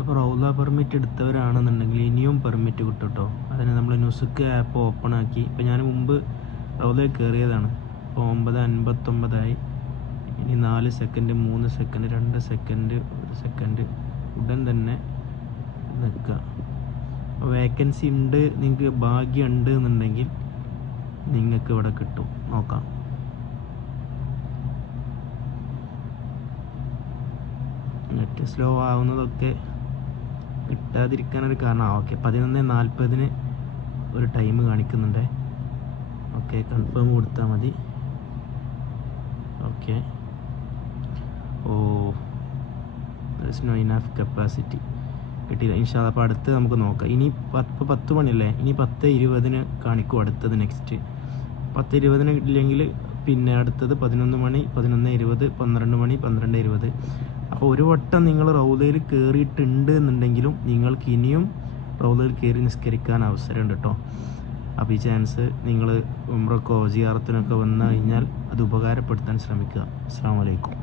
ഇപ്പോൾ റൗല പെർമിറ്റ് എടുത്തവരാണെന്നുണ്ടെങ്കിൽ ഇനിയും പെർമിറ്റ് കിട്ടും കേട്ടോ അതിന് നമ്മൾ നുസുക്ക് ആപ്പ് ഓപ്പൺ ആക്കി. ഇപ്പോൾ ഞാൻ മുമ്പ് റൗലയിൽ കയറിയതാണ് ഇപ്പോൾ ഒമ്പത് അൻപത്തൊമ്പതായി. ഇനി നാല് സെക്കൻഡ് മൂന്ന് സെക്കൻഡ് രണ്ട് സെക്കൻഡ് ഒരു സെക്കൻഡ് ഉടൻ തന്നെ നിൽക്കുക. വേക്കൻസി ഉണ്ട് നിങ്ങൾക്ക് ഭാഗ്യം ഉണ്ട് എന്നുണ്ടെങ്കിൽ നിങ്ങൾക്ക് ഇവിടെ കിട്ടും. നോക്കാം. നെറ്റ് സ്ലോ ആവുന്നതൊക്കെ കിട്ടാതിരിക്കാനൊരു കാരണം ആ ഓക്കെ പതിനൊന്ന് നാൽപ്പതിന് ഒരു ടൈം കാണിക്കുന്നുണ്ട്. ഓക്കെ കൺഫേം കൊടുത്താൽ മതി. Okay oh no enough capacity കിട്ടിയില്ല. ഇൻഷാ അപ്പോൾ അടുത്ത് നമുക്ക് നോക്കാം. ഇനി പത്ത് പത്ത് മണിയല്ലേ? ഇനി പത്ത് ഇരുപതിന് കാണിക്കും അടുത്തത് നെക്സ്റ്റ് പത്ത് ഇരുപതിന് ഇല്ലെങ്കിൽ പിന്നെ അടുത്തത് പതിനൊന്ന് മണി പതിനൊന്ന് ഇരുപത് പന്ത്രണ്ട് മണി പന്ത്രണ്ട് ഇരുപത്. അപ്പോൾ ഒരു വട്ടം നിങ്ങൾ റൗദയിൽ കയറിയിട്ടുണ്ട് എന്നുണ്ടെങ്കിലും നിങ്ങൾക്ക് ഇനിയും റൗദയിൽ കയറി നിസ്കരിക്കാൻ അവസരമുണ്ട് കേട്ടോ അപ്പോൾ ഈ ചാൻസ് നിങ്ങൾ ഉമ്രക്കോ ജിയാറത്തിനൊക്കെ വന്നു കഴിഞ്ഞാൽ അത് ഉപകാരപ്പെടുത്താൻ ശ്രമിക്കുക. അസ്സാം വലൈക്കും